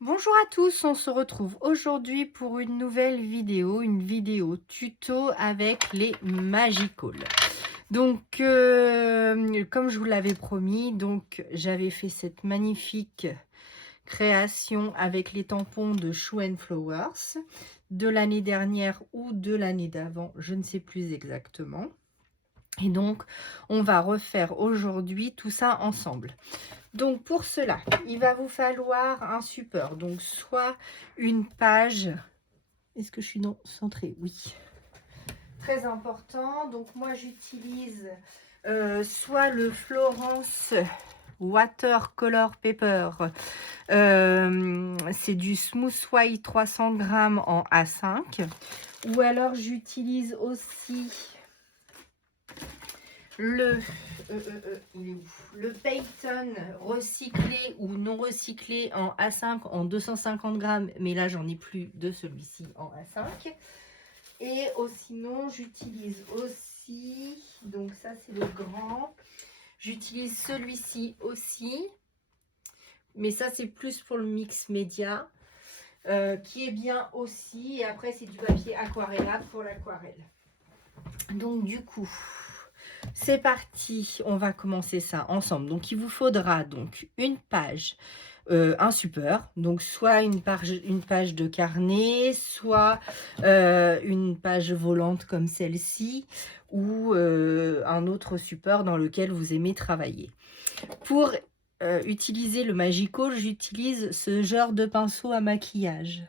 Bonjour à tous, on se retrouve aujourd'hui pour une nouvelle vidéo, une vidéo tuto avec les Magical. Donc, comme je vous l'avais promis, donc j'avais fait cette magnifique création avec les tampons de Shoe and Flowers de l'année dernière ou de l'année d'avant, je ne sais plus exactement. Et donc, on va refaire aujourd'hui tout ça ensemble. Donc pour cela, il va vous falloir un support. Donc soit une page. Est-ce que je suis centrée? Oui. Très important. Donc moi j'utilise soit le Florence Watercolor Paper. C'est du Smooth White 300 grammes en A5. Ou alors j'utilise aussi le il est où? Le Payton recyclé ou non recyclé en A5 en 250 grammes, mais là j'en ai plus de celui-ci en A5. Et sinon j'utilise aussi, donc ça c'est le grand, j'utilise celui-ci aussi, mais ça c'est plus pour le mix média, qui est bien aussi. Et après c'est du papier aquarellable pour l'aquarelle. Donc du coup, c'est parti, on va commencer ça ensemble. Donc il vous faudra donc une page, un support, donc soit une page de carnet, soit une page volante comme celle-ci, ou un autre support dans lequel vous aimez travailler. Pour utiliser le Magical, j'utilise ce genre de pinceau à maquillage.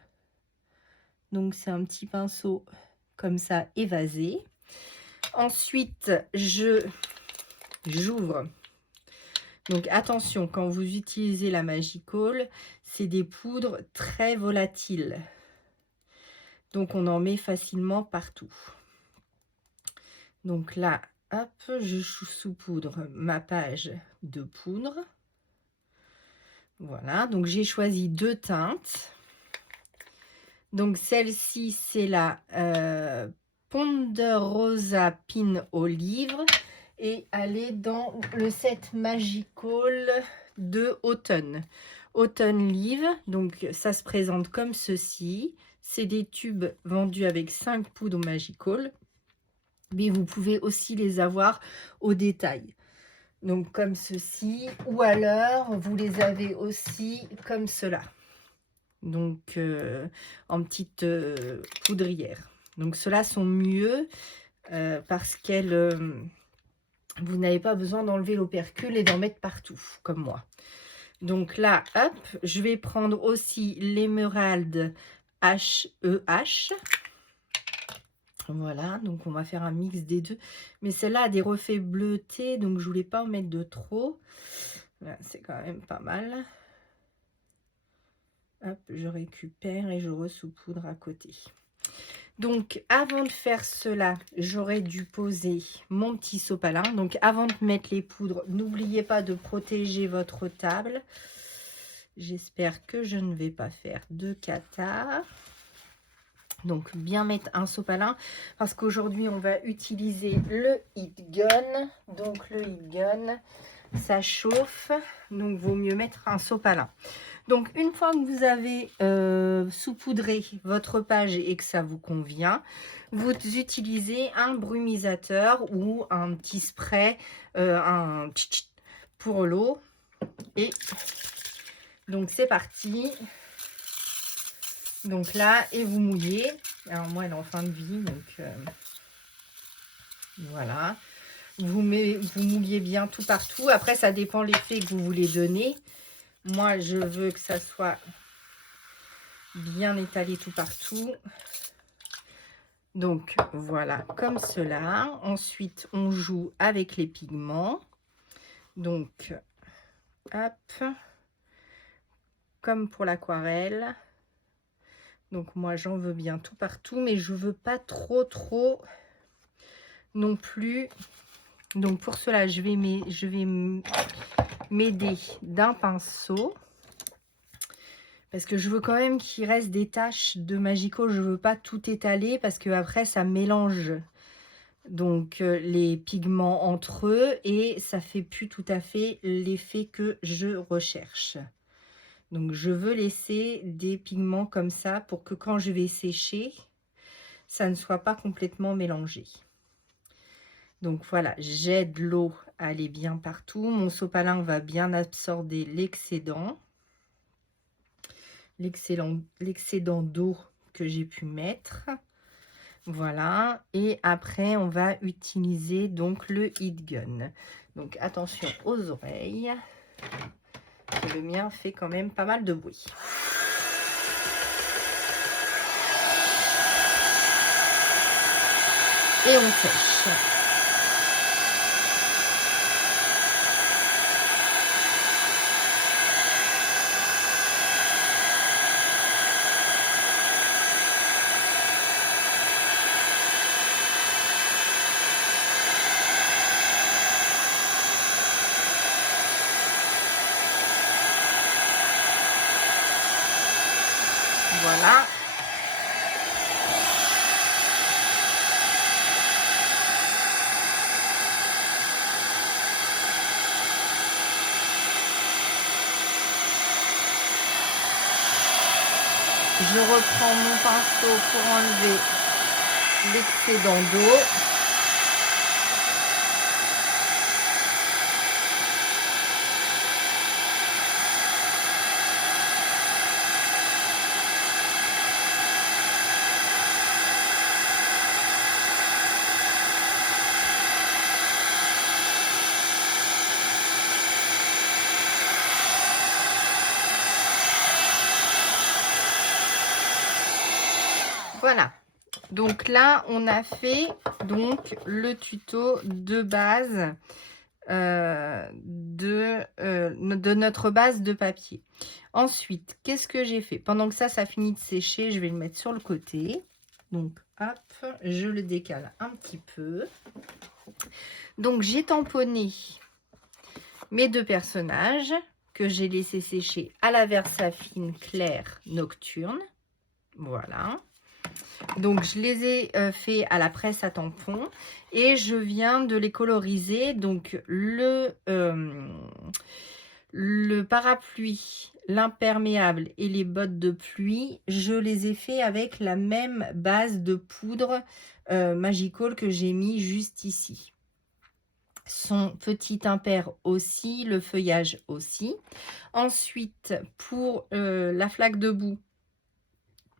Donc c'est un petit pinceau comme ça évasé. Ensuite, j'ouvre. Donc attention, quand vous utilisez la Magical, c'est des poudres très volatiles. Donc on en met facilement partout. Donc là, hop, je saupoudre ma page de poudre. Voilà, donc j'ai choisi deux teintes. Donc celle-ci, c'est la Ponderosa Pin Olive. Et elle est dans le set Magical de Automne. Automne Live, donc ça se présente comme ceci. C'est des tubes vendus avec 5 poudres Magical. Mais vous pouvez aussi les avoir au détail. Donc comme ceci. Ou alors, vous les avez aussi comme cela. Donc en petite poudrière. Donc ceux-là sont mieux parce qu'elles... vous n'avez pas besoin d'enlever l'opercule et d'en mettre partout, comme moi. Donc là, hop, je vais prendre aussi l'émeraude HEH. Voilà, donc on va faire un mix des deux. Mais celle-là a des reflets bleutés, donc je voulais pas en mettre de trop. Voilà, c'est quand même pas mal. Hop, je récupère et je ressaupoudre à côté. Donc, avant de faire cela, j'aurais dû poser mon petit sopalin. Donc, avant de mettre les poudres, n'oubliez pas de protéger votre table. J'espère que je ne vais pas faire de cata. Donc, bien mettre un sopalin parce qu'aujourd'hui, on va utiliser le heat gun. Donc, le heat gun, ça chauffe. Donc, vaut mieux mettre un sopalin. Donc, une fois que vous avez saupoudré votre page et que ça vous convient, vous utilisez un brumisateur ou un petit spray, un pour l'eau. Et donc, c'est parti. Donc là, et vous mouillez. Alors, moi, elle est en fin de vie, donc voilà. Vous mouillez bien tout partout. Après, ça dépend l'effet que vous voulez donner. Moi, je veux que ça soit bien étalé tout partout. Donc voilà, comme cela. Ensuite, on joue avec les pigments. Donc, hop, comme pour l'aquarelle. Donc moi, j'en veux bien tout partout, mais je veux pas trop non plus. Donc pour cela, je vais m'aider d'un pinceau. Parce que je veux quand même qu'il reste des taches de Magical. Je veux pas tout étaler parce que après ça mélange donc les pigments entre eux et ça fait plus tout à fait l'effet que je recherche. Donc, je veux laisser des pigments comme ça pour que quand je vais sécher, ça ne soit pas complètement mélangé. Donc, voilà, j'aide l'eau à aller bien partout. Mon sopalin va bien absorber l'excédent d'eau que j'ai pu mettre. Voilà, et après on va utiliser donc le heat gun. Donc attention aux oreilles, le mien fait quand même pas mal de bruit. Et on sèche. Voilà. Je reprends mon pinceau pour enlever l'excédent d'eau. Voilà, donc là on a fait donc le tuto de base de notre base de papier. Ensuite, qu'est-ce que j'ai fait? Pendant que ça finit de sécher, je vais le mettre sur le côté. Donc hop, je le décale un petit peu. Donc j'ai tamponné mes deux personnages que j'ai laissé sécher à la Versafine claire nocturne. Voilà. Donc, je les ai fait à la presse à tampon et je viens de les coloriser. Donc, le parapluie, l'imperméable et les bottes de pluie, je les ai fait avec la même base de poudre Magical que j'ai mis juste ici. Son petit impair aussi, le feuillage aussi. Ensuite, pour la flaque de boue,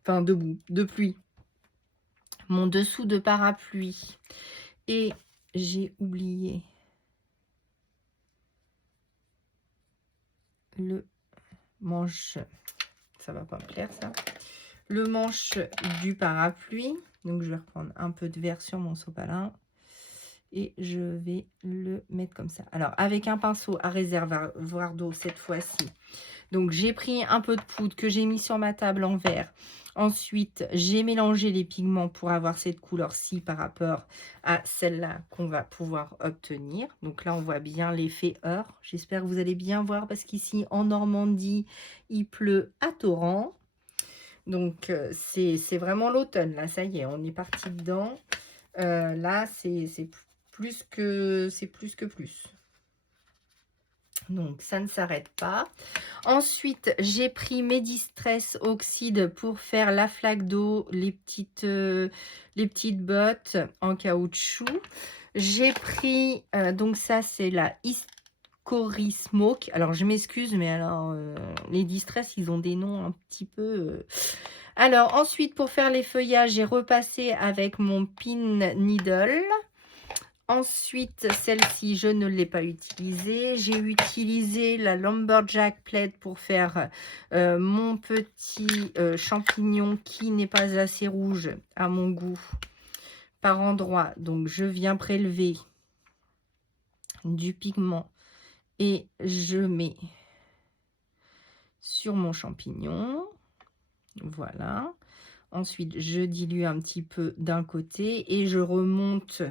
enfin de pluie, mon dessous de parapluie et j'ai oublié le manche, ça va pas me plaire ça, le manche du parapluie. Donc je vais reprendre un peu de vert sur mon sopalin et je vais le mettre comme ça. Alors avec un pinceau à réservoir d'eau cette fois-ci. Donc j'ai pris un peu de poudre que j'ai mis sur ma table en vert. Ensuite, j'ai mélangé les pigments pour avoir cette couleur-ci par rapport à celle-là qu'on va pouvoir obtenir. Donc là, on voit bien l'effet heure. J'espère que vous allez bien voir parce qu'ici, en Normandie, il pleut à torrent. Donc, c'est vraiment l'automne. Là, ça y est, on est parti dedans. Là, c'est plus que plus. Donc, ça ne s'arrête pas. Ensuite, j'ai pris mes Distress Oxyde pour faire la flaque d'eau, les petites bottes en caoutchouc. J'ai pris, donc ça, c'est la Hickory Smoke. Alors, je m'excuse, mais alors, les Distress, ils ont des noms un petit peu... Alors, ensuite, pour faire les feuillages, j'ai repassé avec mon Pin Needle. Ensuite, celle-ci, je ne l'ai pas utilisée. J'ai utilisé la Lumberjack Plaid pour faire mon petit champignon qui n'est pas assez rouge à mon goût par endroit. Donc, je viens prélever du pigment et je mets sur mon champignon. Voilà. Ensuite, je dilue un petit peu d'un côté et je remonte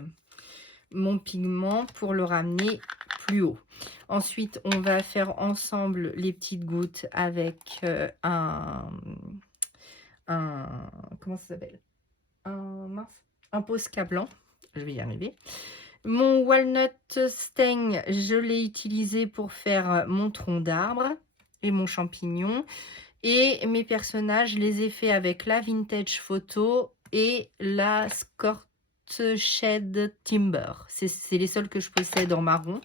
mon pigment pour le ramener plus haut. Ensuite, on va faire ensemble les petites gouttes avec un comment ça s'appelle, un Posca blanc. Je vais y arriver. Mon Walnut Stain, je l'ai utilisé pour faire mon tronc d'arbre. et mon champignon. Et mes personnages, je les ai fait avec la Vintage Photo et la Scorched Shed Timber. C'est les seuls que je possède en marron.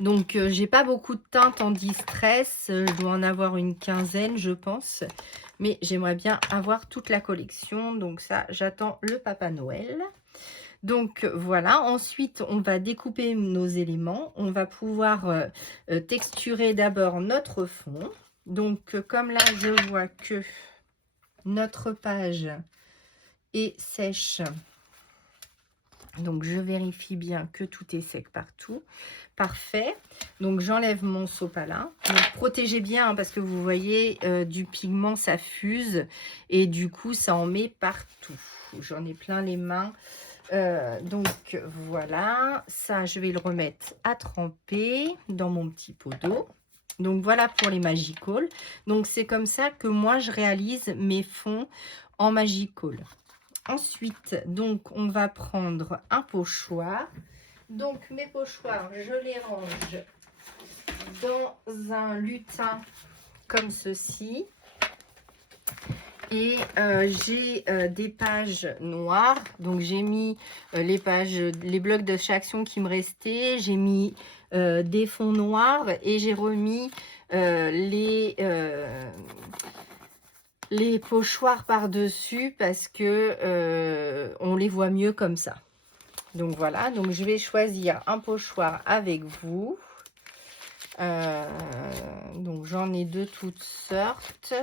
Donc, j'ai pas beaucoup de teintes en distress. Je dois en avoir une quinzaine, je pense. Mais j'aimerais bien avoir toute la collection. Donc ça, j'attends le Papa Noël. Donc voilà, ensuite on va découper nos éléments. On va pouvoir texturer d'abord notre fond. Donc comme là, je vois que notre page est sèche. Donc je vérifie bien que tout est sec partout. Parfait. Donc j'enlève mon sopalin. Donc protégez bien hein, parce que vous voyez du pigment ça fuse et du coup ça en met partout. J'en ai plein les mains. Donc voilà, ça je vais le remettre à tremper dans mon petit pot d'eau. Donc voilà pour les Magical. Donc c'est comme ça que moi je réalise mes fonds en Magical. Ensuite, donc, on va prendre un pochoir. Donc, mes pochoirs, je les range dans un lutin comme ceci. Et j'ai des pages noires. Donc, j'ai mis les blocs de chaque action qui me restaient. J'ai mis des fonds noirs et j'ai remis les pochoirs par-dessus parce que on les voit mieux comme ça. Donc voilà, donc je vais choisir un pochoir avec vous. Donc j'en ai de toutes sortes.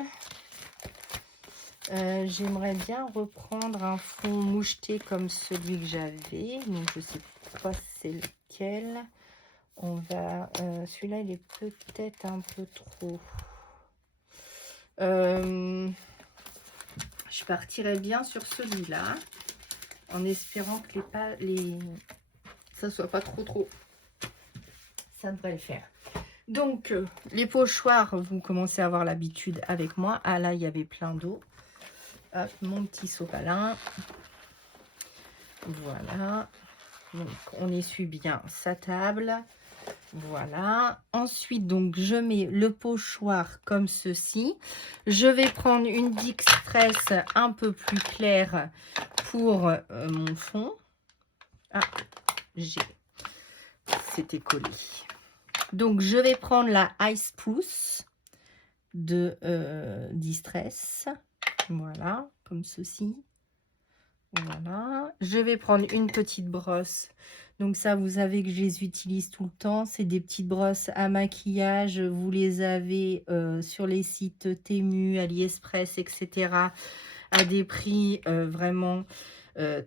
J'aimerais bien reprendre un fond moucheté comme celui que j'avais. Donc je sais pas c'est lequel. On va. Celui-là il est peut-être un peu trop. Je partirais bien sur celui-là en espérant que ça soit pas trop. Ça devrait le faire. Donc, les pochoirs, vous commencez à avoir l'habitude avec moi. Ah là, il y avait plein d'eau. Hop, mon petit sopalin. Voilà. Donc, on essuie bien sa table. Voilà. Ensuite, donc, je mets le pochoir comme ceci. Je vais prendre une Distress un peu plus claire pour mon fond. Ah, c'était collé. Donc, je vais prendre la Ice Spruce de Distress. Voilà, comme ceci. Voilà. Je vais prendre une petite brosse. Donc ça, vous savez que je les utilise tout le temps. C'est des petites brosses à maquillage. Vous les avez sur les sites Temu, AliExpress, etc. à des prix vraiment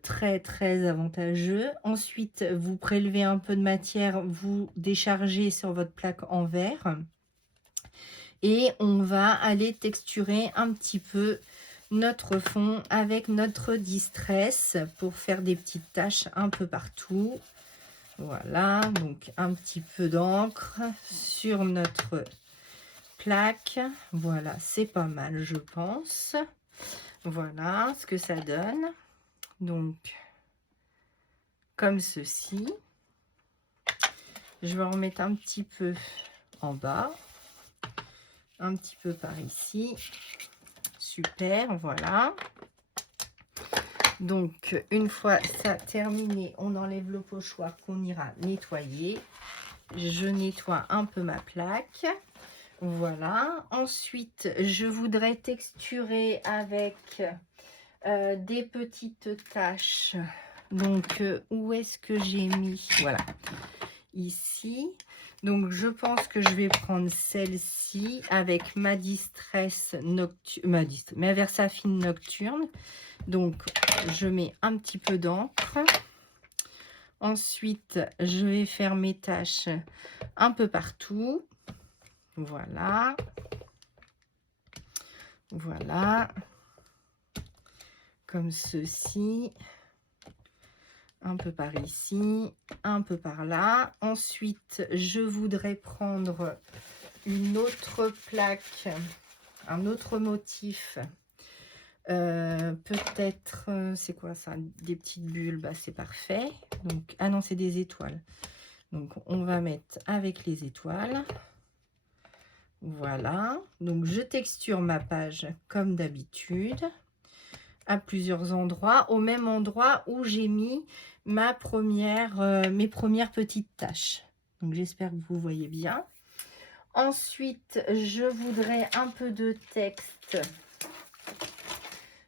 très avantageux. Ensuite, vous prélevez un peu de matière, vous déchargez sur votre plaque en verre. Et on va aller texturer un petit peu notre fond avec notre Distress pour faire des petites taches un peu partout. Voilà, donc un petit peu d'encre sur notre plaque. Voilà, c'est pas mal, je pense. Voilà ce que ça donne. Donc, comme ceci. Je vais en remettre un petit peu en bas. Un petit peu par ici. Super, voilà. Donc, une fois ça terminé, on enlève le pochoir qu'on ira nettoyer. Je nettoie un peu ma plaque. Voilà. Ensuite, je voudrais texturer avec des petites taches. Donc, où est-ce que j'ai mis? Voilà. Ici. Donc, je pense que je vais prendre celle-ci avec ma Distress Nocturne, ma Versafine Nocturne. Donc, je mets un petit peu d'encre. Ensuite, je vais faire mes taches un peu partout. Voilà. Voilà. Comme ceci. Un peu par ici, un peu par là. Ensuite, je voudrais prendre une autre plaque, un autre motif. Peut-être, c'est quoi ça? Des petites bulles, bah, c'est parfait. Donc, ah non, c'est des étoiles. Donc, on va mettre avec les étoiles. Voilà, donc je texture ma page comme d'habitude, à plusieurs endroits, au même endroit où j'ai mis mes premières petites taches. Donc j'espère que vous voyez bien. Ensuite, je voudrais un peu de texte.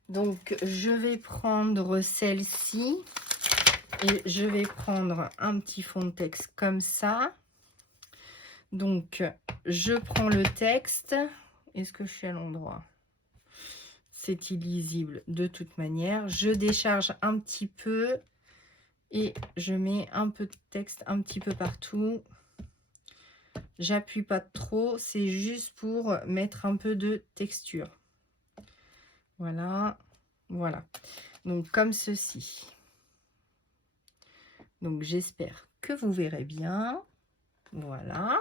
Donc je vais prendre celle-ci et je vais prendre un petit fond de texte comme ça. Donc, je prends le texte. Est-ce que je suis à l'endroit? C'est illisible de toute manière. Je décharge un petit peu et je mets un peu de texte un petit peu partout. J'appuie pas trop, c'est juste pour mettre un peu de texture. Voilà, voilà. Donc, comme ceci. Donc, j'espère que vous verrez bien. Voilà.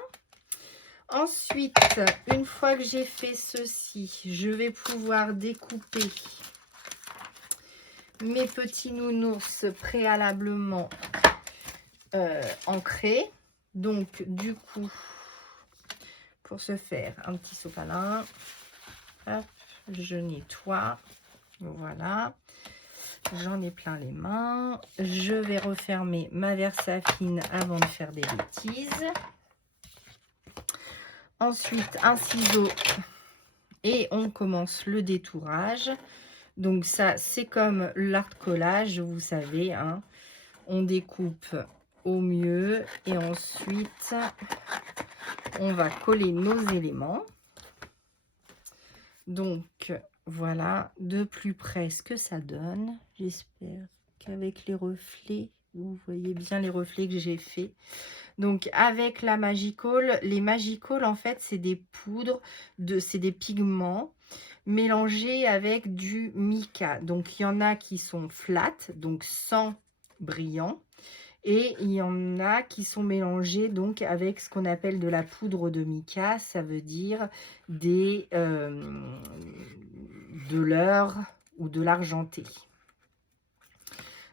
Ensuite, une fois que j'ai fait ceci, je vais pouvoir découper mes petits nounours préalablement ancrés. Donc, du coup, pour ce faire, un petit sopalin. Hop, je nettoie. Voilà. J'en ai plein les mains. Je vais refermer ma Versafine avant de faire des bêtises. Ensuite, un ciseau et on commence le détourage. Donc ça, c'est comme l'art collage, vous savez, hein. On découpe au mieux et ensuite, on va coller nos éléments. Donc, voilà, de plus près ce que ça donne. J'espère qu'avec les reflets, vous voyez bien les reflets que j'ai fait. Donc, avec la Magical, les Magical, en fait, c'est des poudres, c'est des pigments mélangés avec du mica. Donc, il y en a qui sont flat, donc sans brillant. Et il y en a qui sont mélangés donc avec ce qu'on appelle de la poudre de mica. Ça veut dire de l'or ou de l'argenté.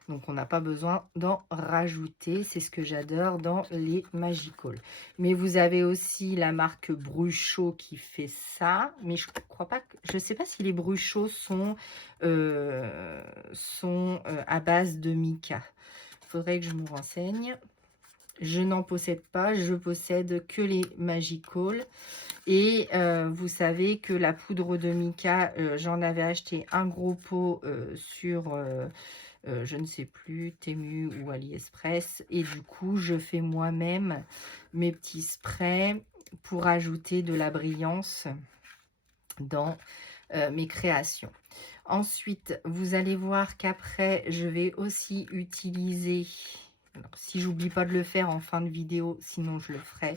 Donc, on n'a pas besoin d'en rajouter. C'est ce que j'adore dans les Magical. Mais vous avez aussi la marque Bruchot qui fait ça. Mais je crois pas que, je sais pas si les Bruchot sont à base de mica. Il faudrait que je me renseigne. Je n'en possède pas. Je possède que les Magical. Et vous savez que la poudre de mica, j'en avais acheté un gros pot sur... je ne sais plus, Temu ou AliExpress. Et du coup, je fais moi-même mes petits sprays pour ajouter de la brillance dans mes créations. Ensuite, vous allez voir qu'après, je vais aussi utiliser... Alors, si j'oublie pas de le faire en fin de vidéo, sinon je le ferai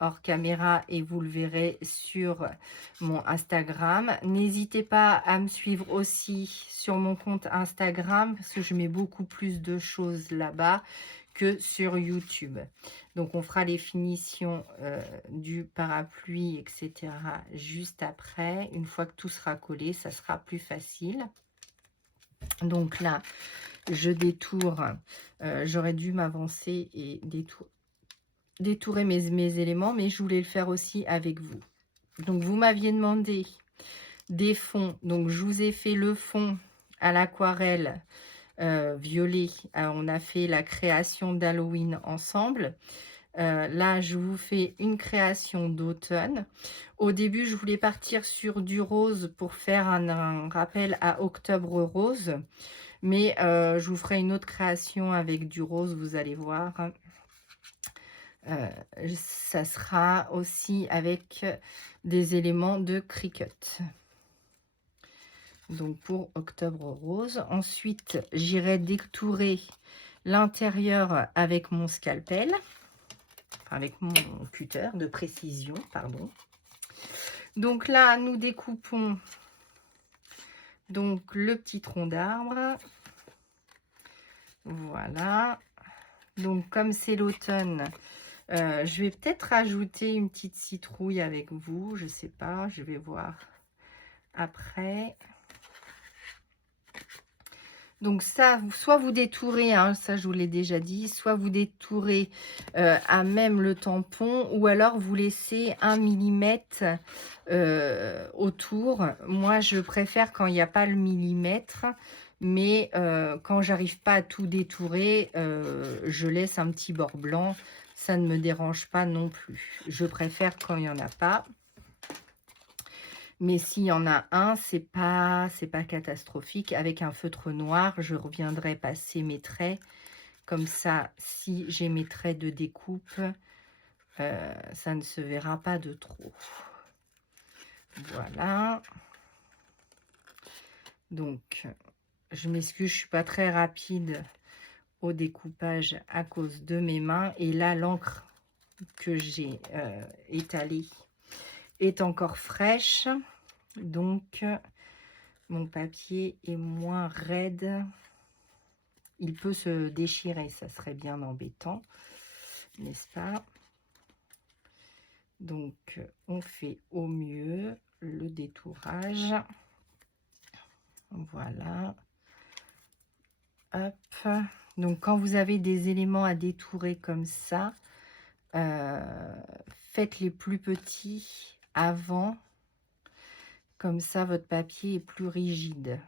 hors caméra et vous le verrez sur mon Instagram. N'hésitez pas à me suivre aussi sur mon compte Instagram parce que je mets beaucoup plus de choses là-bas que sur YouTube. Donc on fera les finitions du parapluie, etc. juste après. Une fois que tout sera collé, ça sera plus facile. Donc là, je détourne. J'aurais dû m'avancer et détourer mes éléments, mais je voulais le faire aussi avec vous. Donc, vous m'aviez demandé des fonds. Donc, je vous ai fait le fond à l'aquarelle violet. On a fait la création d'Halloween ensemble. Là, je vous fais une création d'automne. Au début, je voulais partir sur du rose pour faire un rappel à Octobre Rose. Mais je vous ferai une autre création avec du rose, vous allez voir. Ça sera aussi avec des éléments de Cricut. Donc pour Octobre Rose. Ensuite, j'irai détourer l'intérieur avec mon scalpel. Avec mon cutter de précision, pardon. Donc là, nous découpons donc le petit tronc d'arbre. Voilà. Donc comme c'est l'automne, je vais peut-être rajouter une petite citrouille avec vous. Je sais pas, je vais voir après. Donc ça, soit vous détourez, hein, ça je vous l'ai déjà dit, soit vous détourez à même le tampon, ou alors vous laissez 1 millimètre autour. Moi, je préfère quand il n'y a pas le millimètre, mais quand j'arrive pas à tout détourer, je laisse un petit bord blanc. Ça ne me dérange pas non plus. Je préfère quand il n'y en a pas. Mais s'il y en a un, c'est pas catastrophique. Avec un feutre noir, je reviendrai passer mes traits. Comme ça, si j'ai mes traits de découpe, ça ne se verra pas de trop. Voilà. Donc, je m'excuse, je suis pas très rapide au découpage à cause de mes mains. Et là, l'encre que j'ai étalée est encore fraîche. Donc, mon papier est moins raide. Il peut se déchirer, ça serait bien embêtant, n'est-ce pas? Donc, on fait au mieux le détourage. Voilà. Hop. Donc, quand vous avez des éléments à détourer comme ça, faites les plus petits avant. Comme ça, votre papier est plus rigide.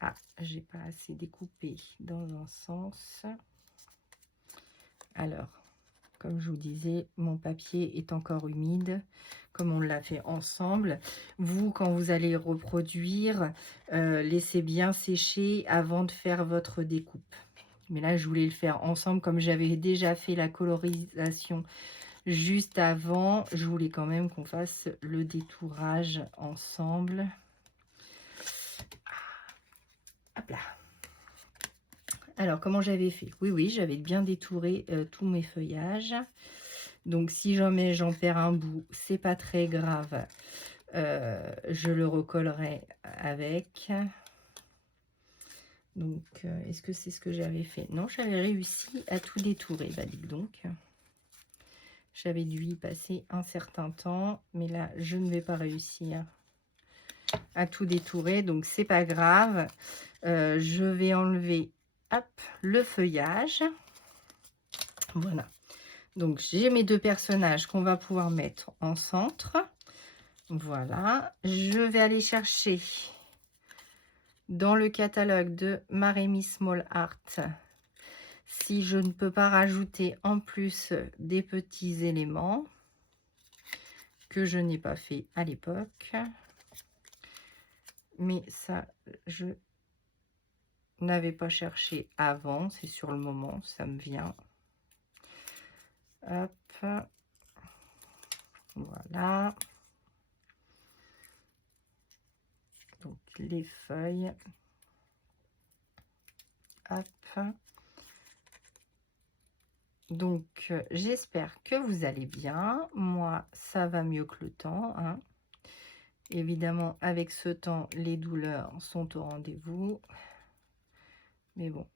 Ah, j'ai pas assez découpé dans un sens. Alors, comme je vous disais, mon papier est encore humide, comme on l'a fait ensemble. Vous, quand vous allez reproduire, laissez bien sécher avant de faire votre découpe. Mais là, je voulais le faire ensemble, comme j'avais déjà fait la colorisation juste avant. Je voulais quand même qu'on fasse le détourage ensemble. Hop là. Alors, comment j'avais fait? Oui, j'avais bien détouré tous mes feuillages. Donc, si jamais j'en perds un bout, c'est pas très grave. Je le recollerai avec. Donc, est-ce que c'est ce que j'avais fait? Non, j'avais réussi à tout détourer. Bah, dites donc. J'avais dû y passer un certain temps. Mais là, je ne vais pas réussir à tout détourer. Donc, c'est pas grave. Je vais enlever, hop, le feuillage. Voilà. Donc, j'ai mes deux personnages qu'on va pouvoir mettre en centre. Voilà. Je vais aller chercher dans le catalogue de Maremy Small Art si je ne peux pas rajouter en plus des petits éléments que je n'ai pas fait à l'époque. Mais ça, je n'avais pas cherché avant. C'est sur le moment, ça me vient. Hop. Voilà. Donc, les feuilles. Hop. Donc, j'espère que vous allez bien. Moi, ça va mieux que le temps, hein. Évidemment, avec ce temps, les douleurs sont au rendez-vous. Mais bon,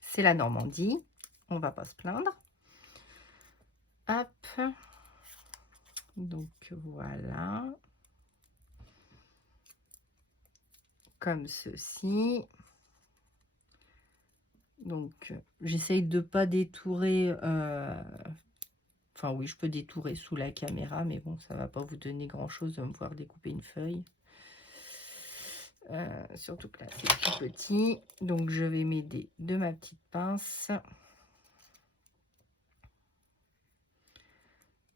c'est la Normandie. On va pas se plaindre. Hop. Donc, voilà. Comme ceci. Donc, j'essaye de pas détourer... Enfin, oui, je peux détourer sous la caméra, mais bon, ça va pas vous donner grand-chose de me voir découper une feuille. Surtout que là, c'est tout petit. Donc, je vais m'aider de ma petite pince.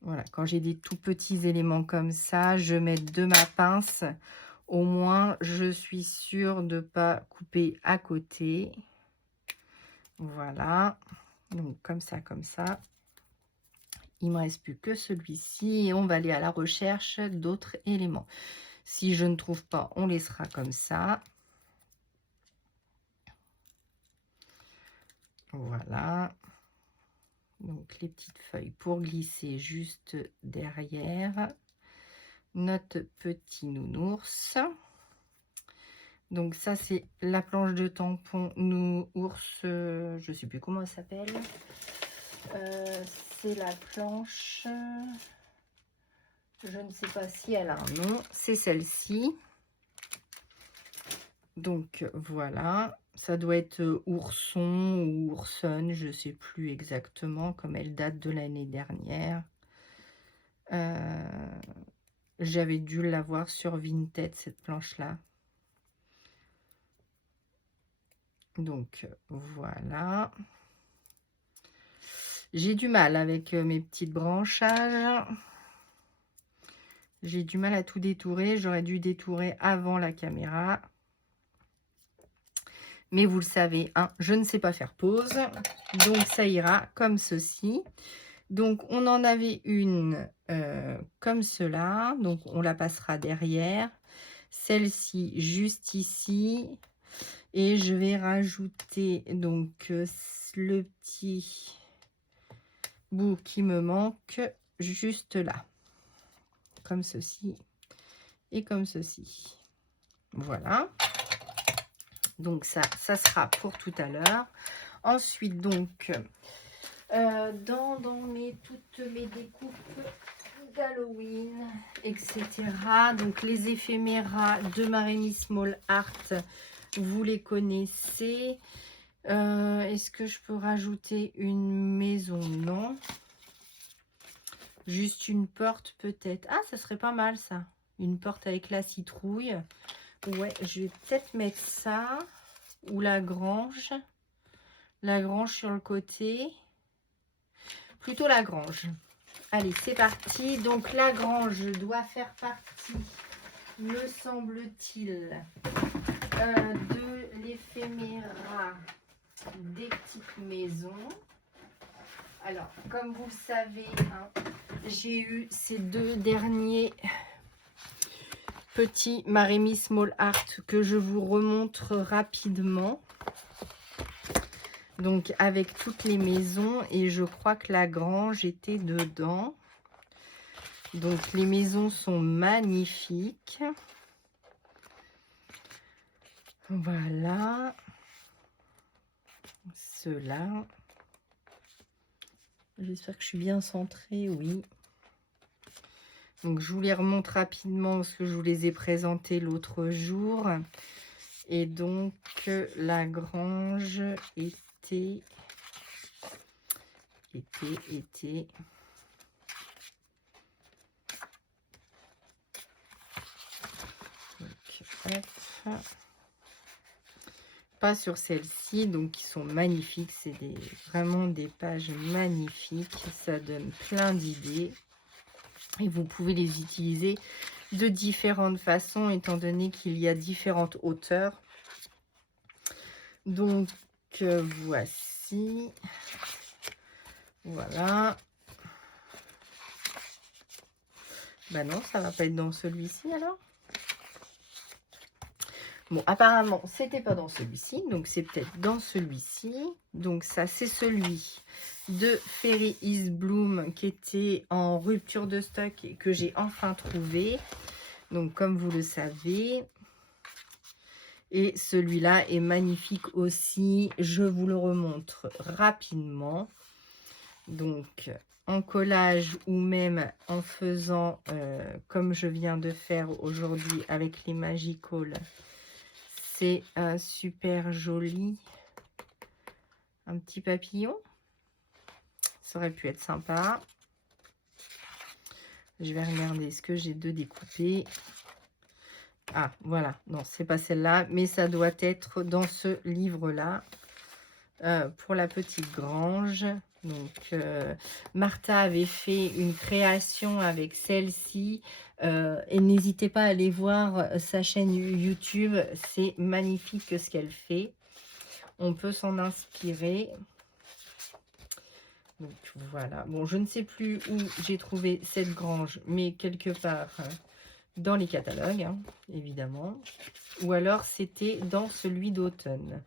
Voilà, quand j'ai des tout petits éléments comme ça, je mets de ma pince. Au moins, je suis sûre de ne pas couper à côté. Voilà. Donc, comme ça, comme ça. Il ne me reste plus que celui-ci et on va aller à la recherche d'autres éléments. Si je ne trouve pas, on laissera comme ça. Voilà. Donc, les petites feuilles pour glisser juste derrière notre petit nounours. Donc, ça, c'est la planche de tampon ours. Je ne sais plus comment elle s'appelle. C'est la planche... Je ne sais pas si elle a un nom. C'est celle-ci. Donc voilà, ça doit être ourson ou oursonne, je sais plus exactement, comme elle date de l'année dernière. J'avais dû l'avoir sur Vinted, cette planche-là. Donc voilà. J'ai du mal avec mes petites branchages. J'ai du mal à tout détourer. J'aurais dû détourer avant la caméra. Mais vous le savez, hein, je ne sais pas faire pause. Donc ça ira comme ceci. Donc on en avait une comme cela. Donc on la passera derrière. Celle-ci juste ici. Et je vais rajouter donc le petit bout qui me manque juste là. Comme ceci et comme ceci. Voilà. Donc ça sera pour tout à l'heure. Ensuite, donc, dans toutes mes découpes d'Halloween, etc. Donc les éphéméras de Maremy Small Art, vous les connaissez. Est-ce que je peux rajouter une maison? Non. Juste une porte peut-être. Ah, ça serait pas mal ça. Une porte avec la citrouille. Ouais, je vais peut-être mettre ça. Ou la grange. La grange sur le côté. Plutôt la grange. Allez, c'est parti. Donc la grange doit faire partie, me semble-t-il, de l'éphéméra des petites maisons. Alors, comme vous le savez, hein, j'ai eu ces deux derniers petits Maremy Small Art que je vous remontre rapidement. Donc, avec toutes les maisons, et je crois que la grange était dedans. Donc, les maisons sont magnifiques. Voilà. Ceux-là. J'espère que je suis bien centrée, oui. Donc, je vous les remonte rapidement parce que je vous les ai présentés l'autre jour. Et donc, la grange était... Donc, hop. Pas sur celle-ci, donc ils sont magnifiques. C'est vraiment des pages magnifiques. Ça donne plein d'idées. Et vous pouvez les utiliser de différentes façons, étant donné qu'il y a différentes hauteurs. Donc, voici. Voilà. Bah non, ça va pas être dans celui-ci alors. Bon, apparemment, c'était pas dans celui-ci, donc c'est peut-être dans celui-ci. Donc ça, c'est celui de Fairy is Bloom qui était en rupture de stock et que j'ai enfin trouvé. Donc, comme vous le savez. Et celui-là est magnifique aussi. Je vous le remontre rapidement. Donc, en collage ou même en faisant comme je viens de faire aujourd'hui avec les Magical. C'est super joli. Un petit papillon. Ça aurait pu être sympa. Je vais regarder ce que j'ai de découpé. Ah, voilà. Non, c'est pas celle-là. Mais ça doit être dans ce livre-là. Pour la petite grange. Donc, Martha avait fait une création avec celle-ci. Et n'hésitez pas à aller voir sa chaîne YouTube. C'est magnifique ce qu'elle fait. On peut s'en inspirer. Donc, voilà. Bon, je ne sais plus où j'ai trouvé cette grange, mais quelque part dans les catalogues, hein, évidemment. Ou alors, c'était dans celui d'automne.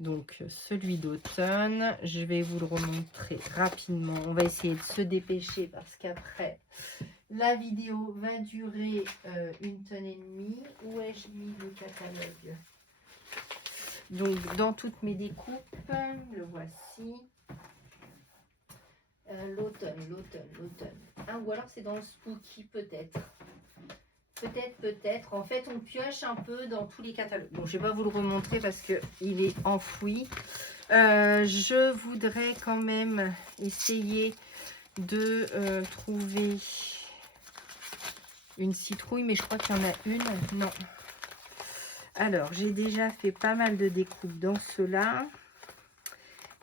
Donc, celui d'automne, je vais vous le remontrer rapidement. On va essayer de se dépêcher parce qu'après, la vidéo va durer 1 tonne et demie. Où ai-je mis le catalogue? Donc, dans toutes mes découpes, le voici. L'automne. Ah, ou alors c'est dans Spooky, peut-être. Peut-être peut-être. En fait, on pioche un peu dans tous les catalogues. Bon, je vais pas vous le remontrer parce qu'il est enfoui. Je voudrais quand même essayer de trouver une citrouille, mais je crois qu'il y en a une. Non. Alors, j'ai déjà fait pas mal de découpes dans ceux-là.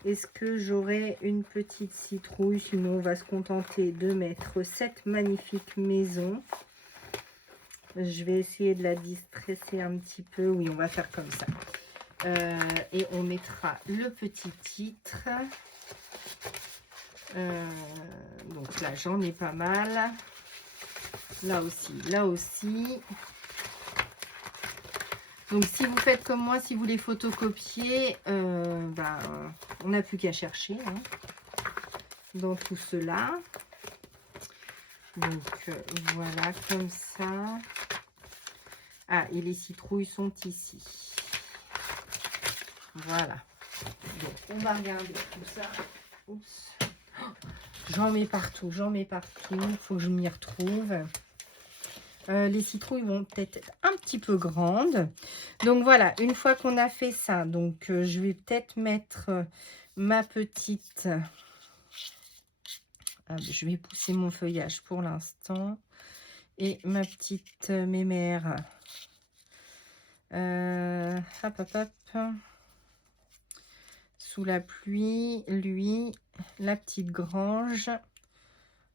Est-ce que j'aurai une petite citrouille? Sinon, on va se contenter de mettre cette magnifique maison. Je vais essayer de la distresser un petit peu. Oui, on va faire comme ça. Et on mettra le petit titre. Donc là, j'en ai pas mal. Là aussi, là aussi. Donc, si vous faites comme moi, si vous les photocopiez, on n'a plus qu'à chercher hein, dans tout cela. Donc, voilà, comme ça. Ah, et les citrouilles sont ici. Voilà. Donc, on va regarder tout ça. Oups. J'en mets partout, j'en mets partout. Il faut que je m'y retrouve. Les citrouilles vont peut-être être un petit peu grandes. Donc voilà, une fois qu'on a fait ça, donc je vais peut-être mettre ma petite... je vais pousser mon feuillage pour l'instant. Et ma petite mémère. Hop, hop, hop. Sous la pluie, lui, la petite grange.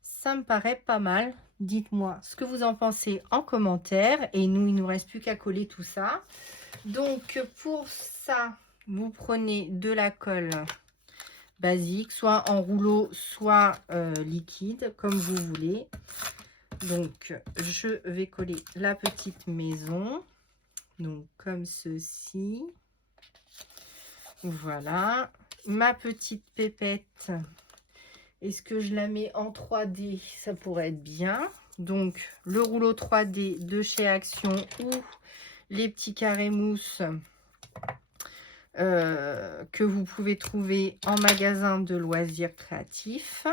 Ça me paraît pas mal. Dites-moi ce que vous en pensez en commentaire. Et nous, il ne nous reste plus qu'à coller tout ça. Donc, pour ça, vous prenez de la colle basique, soit en rouleau, soit liquide, comme vous voulez. Donc, je vais coller la petite maison. Donc, comme ceci. Voilà. Ma petite pépette. Est-ce que je la mets en 3D? Ça pourrait être bien. Donc, le rouleau 3D de chez Action ou les petits carrés mousse que vous pouvez trouver en magasin de loisirs créatifs.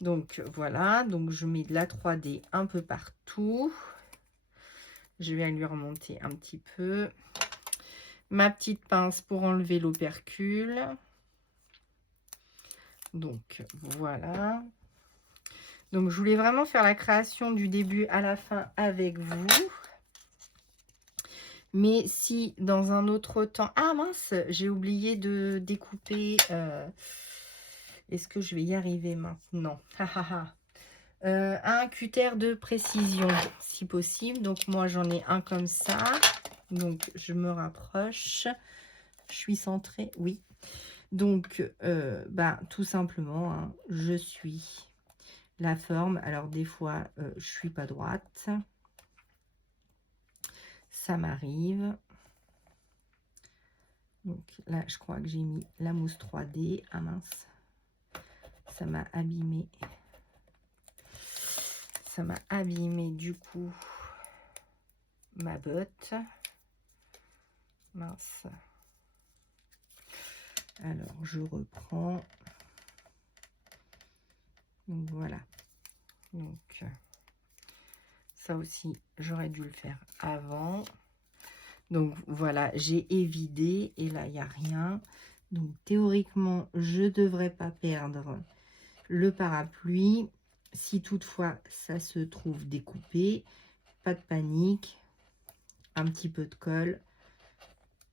Donc, voilà. Donc, je mets de la 3D un peu partout. Je vais lui remonter un petit peu. Ma petite pince pour enlever l'opercule. Donc, voilà. Donc, je voulais vraiment faire la création du début à la fin avec vous. Mais si dans un autre temps... Ah mince, j'ai oublié de découper... Est-ce que je vais y arriver maintenant? Un cutter de précision, si possible. Donc, moi, j'en ai un comme ça. Donc, je me rapproche. Je suis centrée, oui. Donc, tout simplement, hein, je suis la forme. Alors, des fois, je suis pas droite. Ça m'arrive. Donc, là, je crois que j'ai mis la mousse 3D. Ah mince, ça m'a abîmé. Ça m'a abîmé, du coup, ma botte. Mince. Alors, je reprends. Donc, voilà. Donc, ça aussi, j'aurais dû le faire avant. Donc, voilà, j'ai évidé et là, il n'y a rien. Donc, théoriquement, je ne devrais pas perdre le parapluie. Si toutefois, ça se trouve découpé, pas de panique. Un petit peu de colle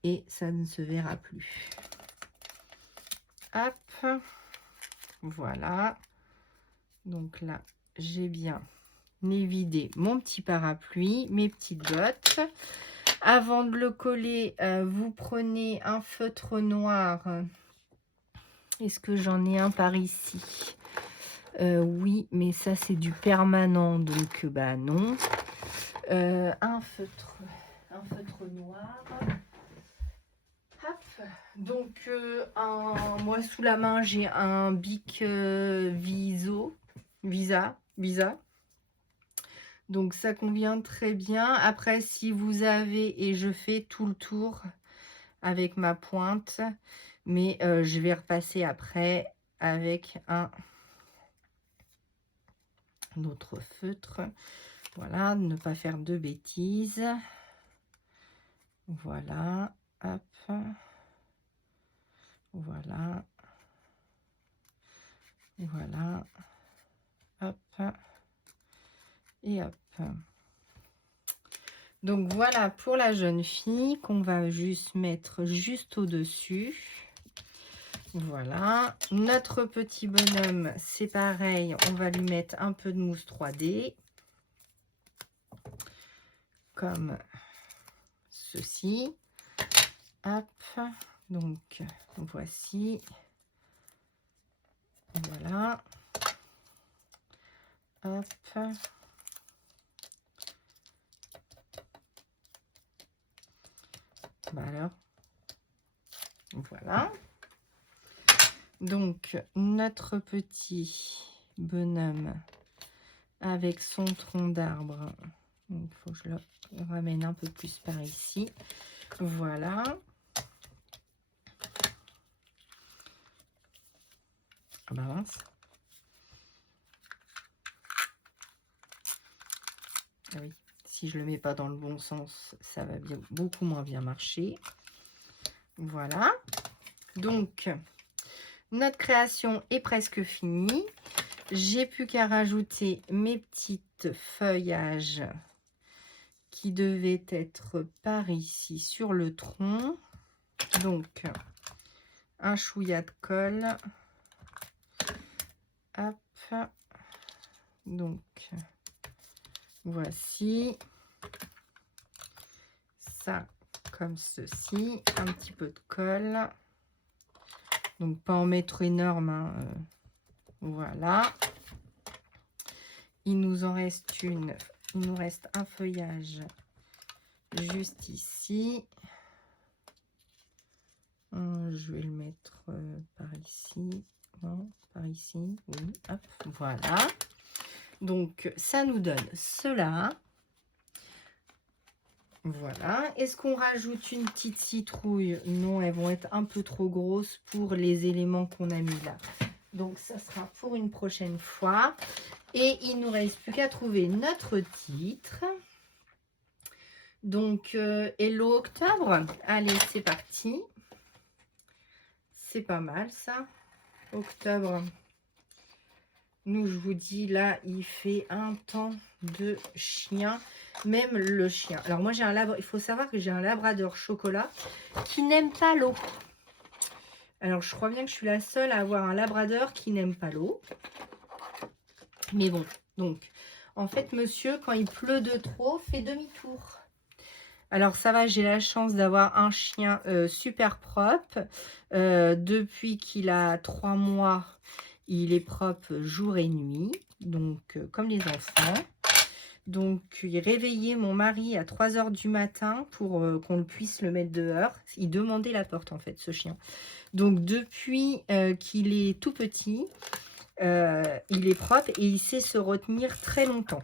et ça ne se verra plus. Hop, voilà. Donc là, j'ai bien évidé mon petit parapluie, mes petites bottes. Avant de le coller, vous prenez un feutre noir. Est-ce que j'en ai un par ici? Oui, mais ça c'est du permanent, donc bah non. Un feutre noir. Hop. Donc, moi sous la main, j'ai un Bic Visa. Donc, ça convient très bien. Après, si vous avez, et je fais tout le tour avec ma pointe, mais je vais repasser après avec un autre feutre. Voilà, ne pas faire de bêtises. Voilà, hop. Voilà. Voilà. Hop. Et hop. Donc voilà pour la jeune fille qu'on va juste mettre juste au-dessus. Voilà. Notre petit bonhomme, c'est pareil, on va lui mettre un peu de mousse 3D. Comme ceci. Hop. Donc voici. Voilà. Hop. Bah alors. Voilà. Donc notre petit bonhomme avec son tronc d'arbre. Il faut que je le ramène un peu plus par ici. Voilà. Ah bah mince. Ah oui, si je le mets pas dans le bon sens, ça va bien, beaucoup moins bien marcher. Voilà. Donc, notre création est presque finie. J'ai plus qu'à rajouter mes petites feuillages qui devaient être par ici sur le tronc. Donc, un chouïa de colle. Hop. Donc, voici. Ça, comme ceci. Un petit peu de colle. Donc, pas en mettre énorme, hein. Voilà. Il nous en reste une. Il nous reste un feuillage juste ici. Je vais le mettre par ici. Non, par ici. Oui, hop, voilà. Donc, ça nous donne cela. Voilà. Est-ce qu'on rajoute une petite citrouille? Non, elles vont être un peu trop grosses pour les éléments qu'on a mis là. Donc, ça sera pour une prochaine fois. Et il ne nous reste plus qu'à trouver notre titre. Donc, Hello Octobre. Allez, c'est parti. C'est pas mal, ça. Octobre. Nous, je vous dis, là, il fait un temps de chien. Même le chien. Alors, moi, j'ai un labrador. Il faut savoir que j'ai un labrador chocolat qui n'aime pas l'eau. Alors, je crois bien que je suis la seule à avoir un labrador qui n'aime pas l'eau. Mais bon, donc, en fait, monsieur, quand il pleut de trop, fait demi-tour. Alors, ça va, j'ai la chance d'avoir un chien super propre. Depuis qu'il a 3 mois, il est propre jour et nuit. Donc, comme les enfants. Donc, il réveillait mon mari à 3 h du matin pour qu'on puisse le mettre dehors. Il demandait la porte, en fait, ce chien. Donc, depuis qu'il est tout petit, il est propre et il sait se retenir très longtemps.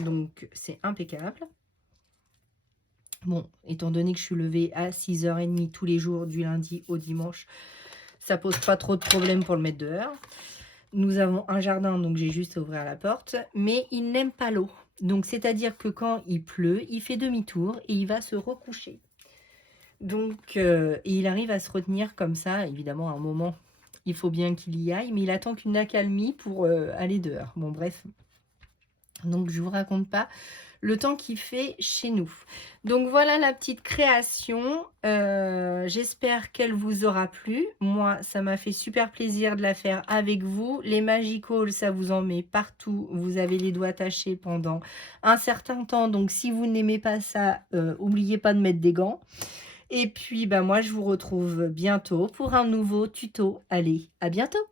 Donc, c'est impeccable. Bon, étant donné que je suis levée à 6 h 30 tous les jours, du lundi au dimanche, ça pose pas trop de problèmes pour le mettre dehors. Nous avons un jardin, donc j'ai juste à ouvrir la porte. Mais il n'aime pas l'eau. Donc, c'est-à-dire que quand il pleut, il fait demi-tour et il va se recoucher. Donc, il arrive à se retenir comme ça. Évidemment, à un moment, il faut bien qu'il y aille. Mais il attend qu'une accalmie pour aller dehors. Bon, bref. Donc, je ne vous raconte pas le temps qu'il fait chez nous. Donc, voilà la petite création. J'espère qu'elle vous aura plu. Moi, ça m'a fait super plaisir de la faire avec vous. Les Magicals, ça vous en met partout. Vous avez les doigts attachés pendant un certain temps. Donc, si vous n'aimez pas ça, n'oubliez pas de mettre des gants. Et puis, bah, moi, je vous retrouve bientôt pour un nouveau tuto. Allez, à bientôt!